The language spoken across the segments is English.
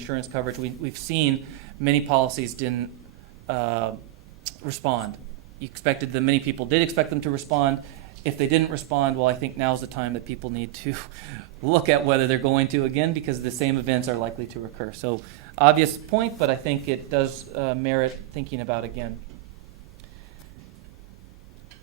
insurance coverage. We've seen many policies didn't respond. You expected them, many people did expect them to respond. If they didn't respond, well, I think now's the time that people need to look at whether they're going to again, because the same events are likely to recur. So obvious point, but I think it does merit thinking about again.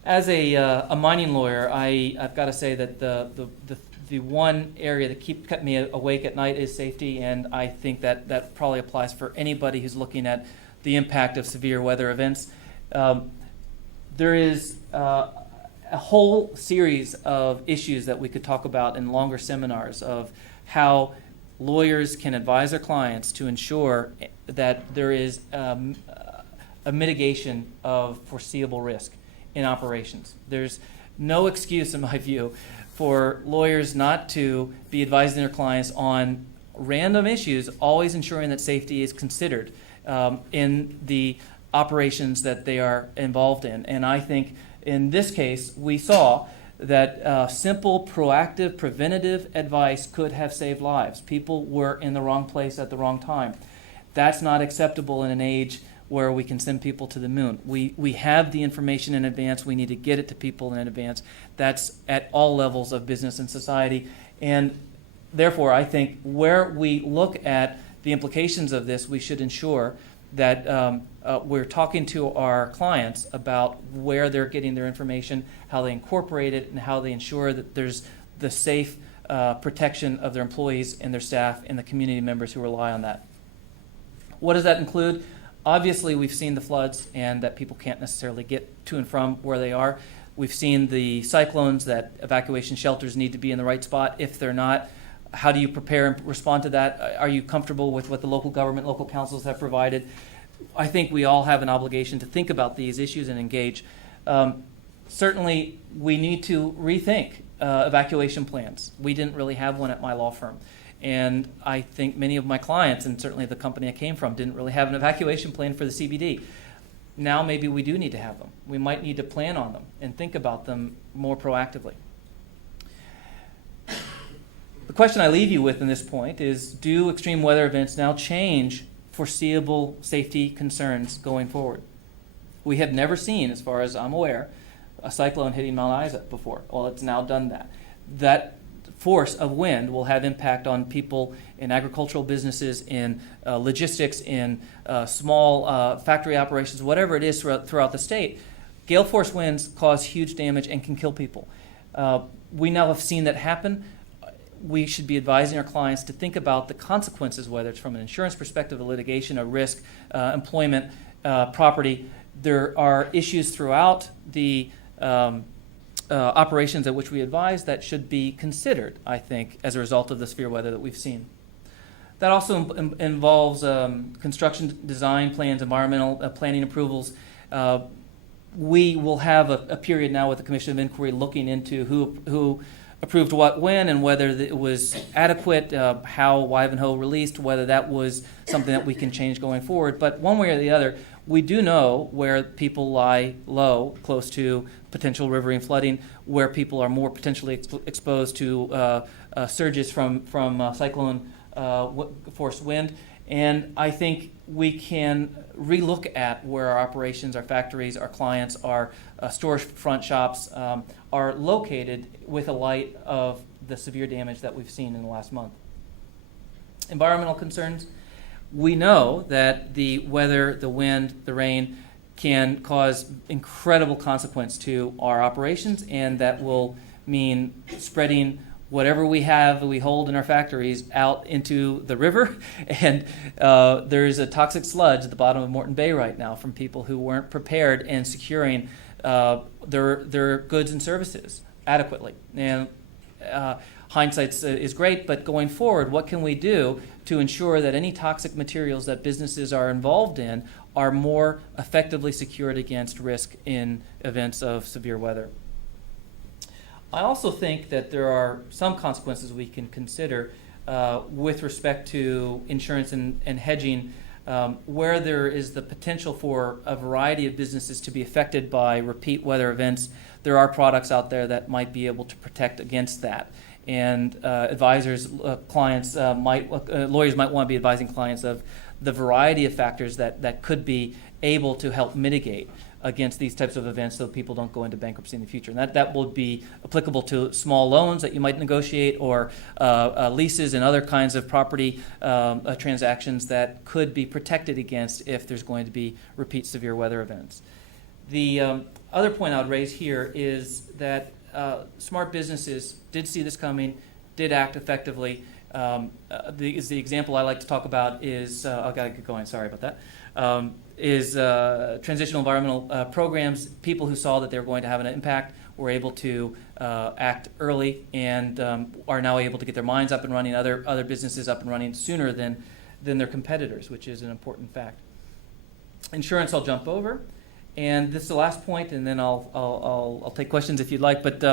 As a mining lawyer, I've got to say that the one area that kept me awake at night is safety, and I think that probably applies for anybody who's looking at the impact of severe weather events. There is a whole series of issues that we could talk about in longer seminars of how lawyers can advise their clients to ensure that there is a mitigation of foreseeable risk in operations. There's no excuse, in my view, for lawyers not to be advising their clients on random issues, always ensuring that safety is considered in the operations that they are involved in. And I think in this case, we saw that simple, proactive, preventative advice could have saved lives. People were in the wrong place at the wrong time. That's not acceptable in an age where we can send people to the moon. We have the information in advance. We need to get it to people in advance. That's at all levels of business and society. And therefore, I think where we look at the implications of this, we should ensure that we're talking to our clients about where they're getting their information, how they incorporate it, and how they ensure that there's the safe protection of their employees and their staff and the community members who rely on that. What does that include? Obviously, we've seen the floods and that people can't necessarily get to and from where they are. We've seen the cyclones, that evacuation shelters need to be in the right spot. If they're not, how do you prepare and respond to that? Are you comfortable with what the local government, local councils have provided? I think we all have an obligation to think about these issues and engage. Certainly, we need to rethink evacuation plans. We didn't really have one at my law firm. And I think many of my clients, and certainly the company I came from, didn't really have an evacuation plan for the CBD. Now maybe we do need to have them. We might need to plan on them and think about them more proactively. The question I leave you with in this point is, do extreme weather events now change foreseeable safety concerns going forward? We have never seen, as far as I'm aware, a cyclone hitting Mount Isa before. Well, it's now done that. That force of wind will have impact on people in agricultural businesses, in logistics, in small factory operations, whatever it is throughout the state. Gale force winds cause huge damage and can kill people. We now have seen that happen. We should be advising our clients to think about the consequences, whether it's from an insurance perspective, a litigation, a risk, employment, property. There are issues throughout the operations at which we advise that should be considered, I think, as a result of the severe weather that we've seen. That also involves construction design plans, environmental planning approvals. We will have a period now with the Commission of Inquiry looking into who approved what when and whether it was adequate, how Ivanhoe released, whether that was something that we can change going forward. But one way or the other, we do know where people lie low, close to potential riverine flooding, where people are more potentially exposed to surges from cyclone force wind. And I think we can relook at where our operations, our factories, our clients, our storage front shops are located with a light of the severe damage that we've seen in the last month. Environmental concerns. We know that the weather, the wind, the rain can cause incredible consequence to our operations, and that will mean spreading whatever we hold in our factories out into the river. And there's a toxic sludge at the bottom of Norton Bay right now from people who weren't prepared in securing their goods and services adequately. And hindsight is great, but going forward, what can we do to ensure that any toxic materials that businesses are involved in are more effectively secured against risk in events of severe weather? I also think that there are some consequences we can consider with respect to insurance and hedging, where there is the potential for a variety of businesses to be affected by repeat weather events. There are products out there that might be able to protect against that. and advisors, clients lawyers might want to be advising clients of the variety of factors that could be able to help mitigate against these types of events so people don't go into bankruptcy in the future. And that would be applicable to small loans that you might negotiate, or leases and other kinds of property transactions that could be protected against if there's going to be repeat severe weather events. The other point I would raise here is that smart businesses did see this coming, did act effectively. The example I like to talk about is, I've got to get going, sorry about that, is transitional environmental programs. People who saw that they were going to have an impact were able to act early and are now able to get their mines up and running, other businesses up and running sooner than their competitors, which is an important fact. Insurance I'll jump over. And this is the last point, and then I'll take questions if you'd like. But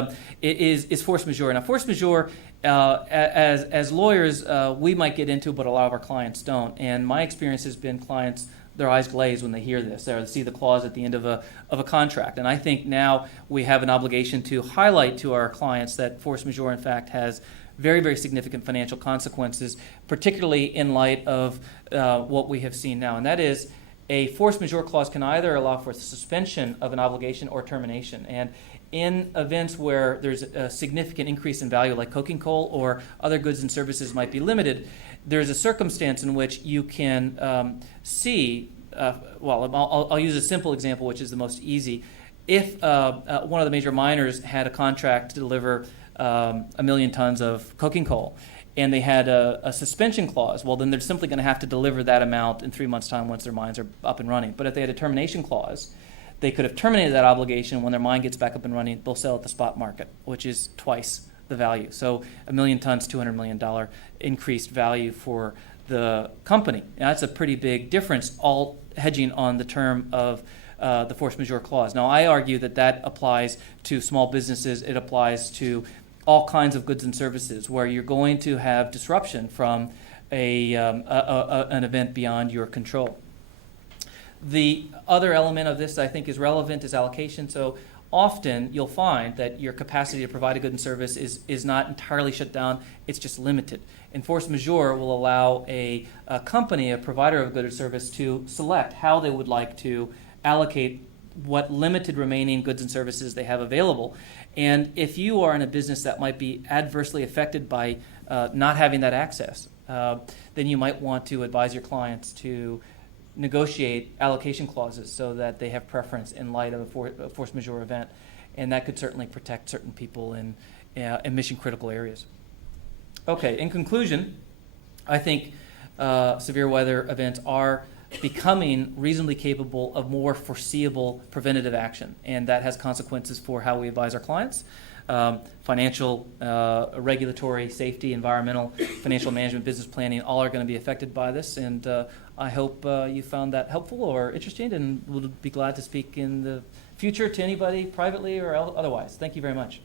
it is force majeure. Now, force majeure, as lawyers, we might get into, but a lot of our clients don't. And my experience has been clients, their eyes glaze when they hear this, or see the clause at the end of a contract. And I think now we have an obligation to highlight to our clients that force majeure, in fact, has very, very significant financial consequences, particularly in light of what we have seen now. And that is, a force majeure clause can either allow for suspension of an obligation or termination. And in events where there's a significant increase in value, like coking coal or other goods and services might be limited, there's a circumstance in which you can see, I'll use a simple example, which is the most easy. If one of the major miners had a contract to deliver 1 million tons of coking coal, and they had a suspension clause, well, then they're simply going to have to deliver that amount in 3 months' time once their mines are up and running. But if they had a termination clause, they could have terminated that obligation. When their mine gets back up and running, they'll sell at the spot market, which is twice the value. So 1 million tons, $200 million increased value for the company. Now, that's a pretty big difference, all hedging on the term of the force majeure clause. Now, I argue that applies to small businesses. It applies to all kinds of goods and services where you're going to have disruption from an event beyond your control. The other element of this I think is relevant is allocation. So often you'll find that your capacity to provide a good and service is not entirely shut down, it's just limited. And force majeure will allow a company, a provider of good or service, to select how they would like to allocate what limited remaining goods and services they have available. And if you are in a business that might be adversely affected by not having that access, then you might want to advise your clients to negotiate allocation clauses so that they have preference in light of a force majeure event. And that could certainly protect certain people in mission-critical areas. Okay, in conclusion, I think severe weather events are becoming reasonably capable of more foreseeable preventative action, and that has consequences for how we advise our clients. Financial, regulatory, safety, environmental, financial management, business planning, all are going to be affected by this, and I hope you found that helpful or interesting, and we'll be glad to speak in the future to anybody privately or otherwise. Thank you very much.